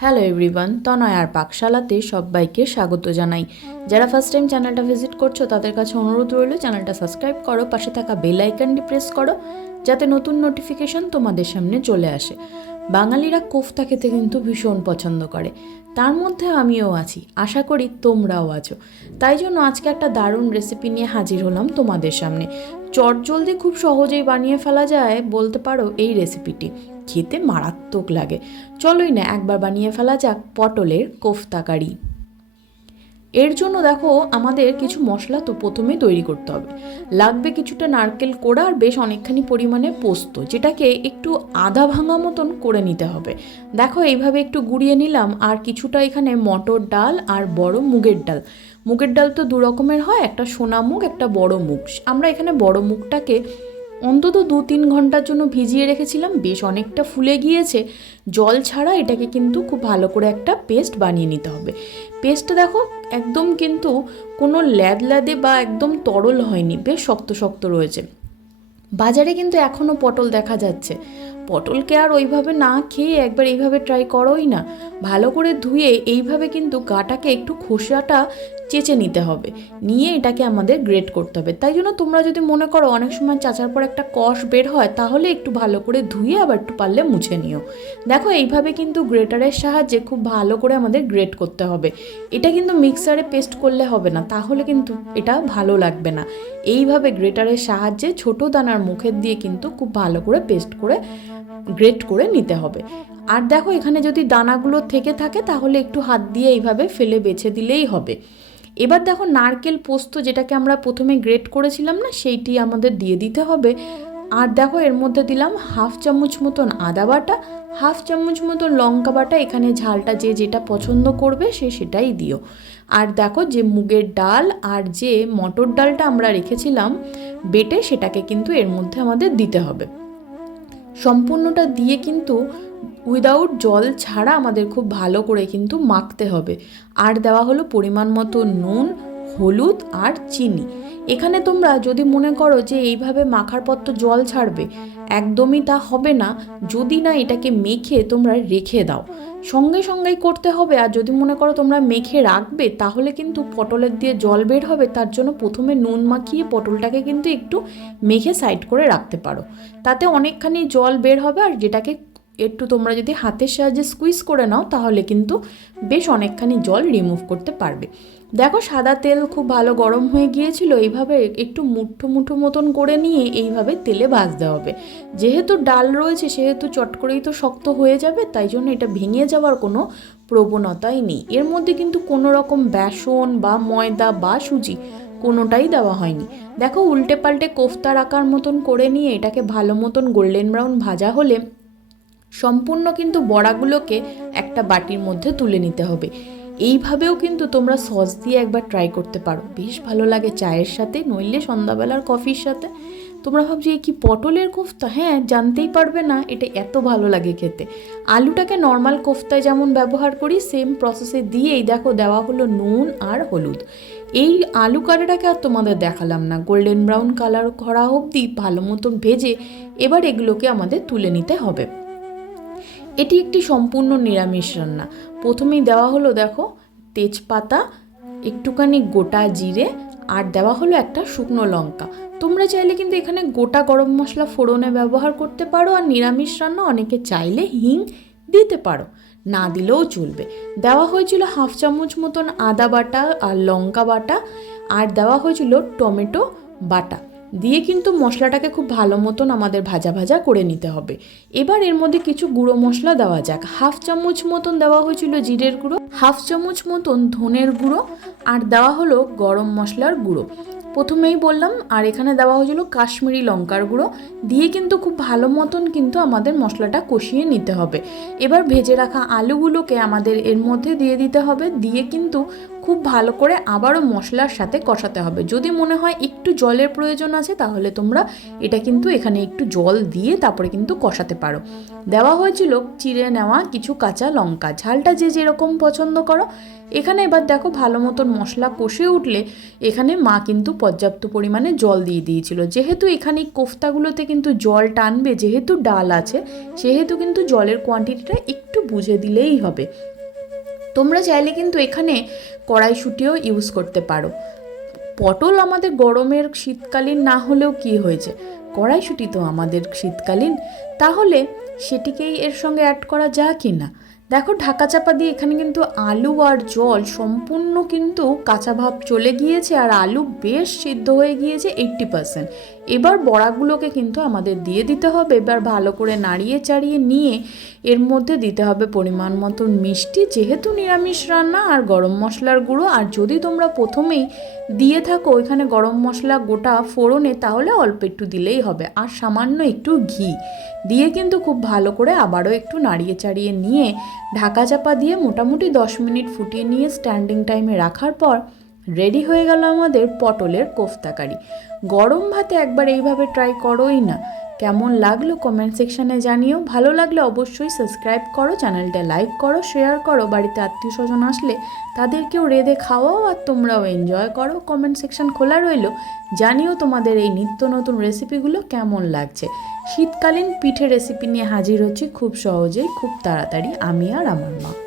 Hello everyone তনয় আর পাকশালাতে সবাইকে স্বাগত জানাই। যারা ফার্স্ট টাইম চ্যানেলটা ভিজিট করছ, তাদের কাছে অনুরোধ রইল চ্যানেলটা সাবস্ক্রাইব করো, পাশে থাকা বেল আইকনটি প্রেস করো। যাতে নতুন নোটিফিকেশন তোমাদের সামনে চলে আসে। বাঙালিরা কোফতা খেতে কিন্তু ভীষণ পছন্দ করে। তার মধ্যে আমিও আছি, আশা করি তোমরাও আছো। তাই জন্য আজকে একটা দারুণ রেসিপি নিয়ে হাজির হলাম তোমাদের সামনে। চটজলদি খুব সহজেই বানিয়ে ফেলা যায় বলতে পারো এই রেসিপিটি খেতে মারাত্মক লাগে। চলোই না, একবার বানিয়ে ফেলা যাক পটলের কোফতা কারি। এর জন্য দেখো আমাদের কিছু মশলা তো প্রথমে তৈরি করতে হবে। লাগবে কিছুটা নারকেল কোড়া আর বেশ অনেকখানি পরিমাণে পোস্ত, যেটাকে একটু আধা ভাঙা মতন করে নিতে হবে। দেখো এইভাবে একটু গুঁড়িয়ে নিলাম আর কিছুটা এখানে মটর ডাল আর বড় মুগের ডাল। মুগের ডাল তো দু রকমের হয়, একটা সোনা মুগ, একটা বড় মুগ। আমরা এখানে বড় মুগটাকে অন্তত দু তিন ঘণ্টার জন্য ভিজিয়ে রেখেছিলাম, বেশ অনেকটা ফুলে গিয়েছে। জল ছাড়া এটাকে কিন্তু খুব ভালো করে একটা পেস্ট বানিয়ে নিতে হবে। পেস্টটা দেখো, একদম কিন্তু কোনো ল্যাদ ল্যাদে বা একদম তরল হয়নি, বেশ শক্ত শক্ত রয়েছে। বাজারে কিন্তু এখনও পটল দেখা যাচ্ছে। পটলকে আর ওইভাবে না খেয়ে একবার এইভাবে ট্রাই করোই না। ভালো করে ধুয়ে এইভাবে কিন্তু গাটাকে একটু খোসাটা চেঁচে নিতে হবে। নিয়ে এটাকে আমাদের গ্রেট করতে হবে। তাই জন্য তোমরা যদি মনে করো অনেক সময় চাচার পর একটা কষ বের হয়, তাহলে একটু ভালো করে ধুয়ে আবার একটু পারলে মুছে নিও। দেখো এইভাবে কিন্তু গ্রেটারের সাহায্যে খুব ভালো করে আমাদের গ্রেট করতে হবে। এটা কিন্তু মিক্সারে পেস্ট করলে হবে না, তাহলে কিন্তু এটা ভালো লাগবে না। এইভাবে গ্রেটারের সাহায্যে ছোট দানার মুখের দিয়ে কিন্তু খুব ভালো করে পেস্ট করে গ্রেট করে নিতে হবে। আর দেখো, এখানে যদি দানাগুলো থেকে থাকে, তাহলে একটু হাত দিয়ে এইভাবে ফেলে বেছে দিলেই হবে। এবার দেখো, নারকেল পোস্ত যেটাকে আমরা প্রথমে গ্রেট করেছিলাম না, সেইটি আমাদের দিয়ে দিতে হবে। আর দেখো, এর মধ্যে দিলাম হাফ চামচ মতন আদা বাটা, হাফ চামচ মতন লঙ্কা বাটা, এখানে ঝালটা যে যেটা পছন্দ করবে সে সেটাই দিও। আর দেখো, যে মুগের ডাল আর যে মটর ডালটা আমরা রেখেছিলাম, বেটে সেটাকে কিন্তু এর মধ্যে আমাদের দিতে হবে। সম্পূর্ণটা দিয়ে কিন্তু উইদাউট জল ছাড়া আমাদের খুব ভালো করে কিন্তু মাখতে হবে। আর দেওয়া হলো পরিমাণ মতো নুন হলুদ আর চিনি। এখানে তোমরা যদি মনে করো যে এইভাবে মাখার পর তো জল ছাড়বে, একদমই তা হবে না। যদি না এটাকে মেখে তোমরা রেখে দাও। সঙ্গে সঙ্গেই করতে হবে। আর যদি মনে করো তোমরা মেখে রাখবে, তাহলে কিন্তু পটলের দিয়ে জল বের হবে। তার জন্য প্রথমে নুন মাখিয়ে পটলটাকে কিন্তু একটু মেখে সাইড করে রাখতে পারো। তাতে অনেকখানি জল বের হবে আর যেটাকে একটু তোমরা যদি হাতের সাহায্যে স্কুইজ করে নাও, তাহলে কিন্তু বেশ অনেকখানি জল রিমুভ করতে পারবে। দেখো, সাদা তেল খুব ভালো গরম হয়ে গিয়েছিল, এইভাবে একটু মুঠো মুঠো মতন করে নিয়ে এইভাবে তেলে ভাজতে হবে। যেহেতু ডাল রয়েছে, সেহেতু চট করেই তো শক্ত হয়ে যাবে, তাই জন্য এটা ভেঙে যাওয়ার কোনো প্রবণতাই নেই। এর মধ্যে কিন্তু কোনো রকম বেসন বা ময়দা বা সুজি কোনোটাই দেওয়া হয়নি। দেখো, উল্টে পাল্টে কোফতার আকার মতন করে নিয়ে এটাকে ভালো মতন গোল্ডেন ব্রাউন ভাজা হলে সম্পূর্ণ কিন্তু বড়াগুলোকে একটা বাটির মধ্যে তুলে নিতে হবে। এইভাবেও কিন্তু তোমরা সস দিয়ে একবার ট্রাই করতে পারো। বেশ ভালো লাগে চায়ের সাথে, নইলে সন্ধ্যাবেলার কফির সাথে। তোমরা ভাবছি কি পটলের কোফতা? হ্যাঁ জানতেই পারবে না, এটা এত ভালো লাগে খেতে। আলুটাকে নর্মাল কোফতায় যেমন ব্যবহার করি সেম প্রসেসে দিয়েই দেখো, দেওয়া হলো নুন আর হলুদ। এই আলু কারিটাকে আর তোমাদের দেখালাম না। গোল্ডেন ব্রাউন কালার করা অবধি ভালো মতন ভেজে এবার এগুলোকে আমাদের তুলে নিতে হবে। এটি একটি সম্পূর্ণ নিরামিষ রান্না। প্রথমেই দেওয়া হলো, দেখো, তেজপাতা, একটুখানি গোটা জিরে, আর দেওয়া হলো একটা শুকনো লঙ্কা। তোমরা চাইলে কিন্তু এখানে গোটা গরম মশলা ফোড়নে ব্যবহার করতে পারো, আর নিরামিষ রান্না অনেকে চাইলে হিং দিতে পারো। না দিলেও চলবে। দেওয়া হয়েছিল হাফ চামচ মতন আদা বাটা আর লঙ্কা বাটা, আর দেওয়া হয়েছিল টমেটো বাটা। দিয়ে কিন্তু মশলাটাকে খুব ভালো মতন আমাদের ভাজা ভাজা করে নিতে হবে। এবার এর মধ্যে কিছু গুঁড়ো মশলা দেওয়া যাক। হাফ চামচ মতন দেওয়া হয়েছিল জিরের গুঁড়ো, হাফ চামচ মতন ধনের গুঁড়ো আর দেওয়া হলো গরম মশলার গুঁড়ো। প্রথমেই বললাম, আর এখানে দেওয়া হয়েছিল কাশ্মীরি লঙ্কার গুঁড়ো। দিয়ে কিন্তু খুব ভালো মতন কিন্তু আমাদের মশলাটা কষিয়ে নিতে হবে। এবার ভেজে রাখা আলুগুলোকে আমাদের এর মধ্যে দিয়ে দিতে হবে। দিয়ে কিন্তু খুব ভালো করে আবারও মশলার সাথে কষাতে হবে। যদি মনে হয় একটু জলের প্রয়োজন আছে, তাহলে তোমরা এটা কিন্তু এখানে একটু জল দিয়ে তারপরে কিন্তু কষাতে পারো। দেওয়া হয়েছিল চিড়ে নেওয়া কিছু কাঁচা লঙ্কা। ঝালটা যে যেরকম পছন্দ করো। এখানে এবার দেখো ভালো মতন মশলা কষে উঠলে এখানে মা কিন্তু পর্যাপ্ত পরিমাণে জল দিয়ে দিয়েছিল। যেহেতু এখানে কোফতাগুলোতে কিন্তু জল টানবে, যেহেতু ডাল আছে, সেহেতু কিন্তু জলের কোয়ান্টিটিটা একটু বুঝে দিলেই হবে। তোমরা চাইলে কিন্তু এখানে কড়াইশুটিও ইউজ করতে পারো। পটল আমাদের গরমের শীতকালীন না হলেও কি হয়েছে? কড়াইশুটি তো আমাদের শীতকালীন। তাহলে সেটিকেই এর সঙ্গে অ্যাড করা যায় কি না দেখো, ঢাকা চাপা দিয়ে এখানে কিন্তু আলু আর জল সম্পূর্ণ কিন্তু কাঁচা ভাব চলে গিয়েছে আর আলু বেশ সিদ্ধ হয়ে গিয়েছে এইট্টি পার্সেন্ট এবার বড়াগুলোকে কিন্তু আমাদের দিয়ে দিতে হবে। এবার ভালো করে নাড়িয়ে চাড়িয়ে নিয়ে এর মধ্যে দিতে হবে পরিমাণ মতন মিষ্টি। যেহেতু নিরামিষ রান্না আর গরম মশলার গুঁড়ো, আর যদি তোমরা প্রথমেই দিয়ে থাকো এখানে গরম মশলা গোটা ফোড়নে, তাহলে অল্প একটু দিলেই হবে। আর সামান্য একটু ঘি দিয়ে কিন্তু খুব ভালো করে আবারও একটু নাড়িয়ে চাড়িয়ে নিয়ে ঢাকা চাপা দিয়ে মোটামুটি দশ মিনিট ফুটিয়ে নিয়ে স্ট্যান্ডিং টাইমে রাখার পর রেডি হয়ে গেল আমাদের পটলের কোফতাকারি। গরম ভাতে একবার এইভাবে ট্রাই করোই না। কেমন লাগল কমেন্ট সেকশানে জানিও। ভালো লাগলে অবশ্যই সাবস্ক্রাইব করো চ্যানেলটা লাইক করো শেয়ার করো, বাড়িতে আত্মীয় স্বজন আসলে তাদেরকেও রেঁধে খাওয়াও আর তোমরাও এনজয় করো। কমেন্ট সেকশন খোলা রইল। জানিও তোমাদের এই নিত্য নতুন রেসিপিগুলো কেমন লাগছে। শীতকালীন পিঠে রেসিপি নিয়ে হাজির হচ্ছি খুব সহজেই, খুব তাড়াতাড়ি আমি আর আমার মা।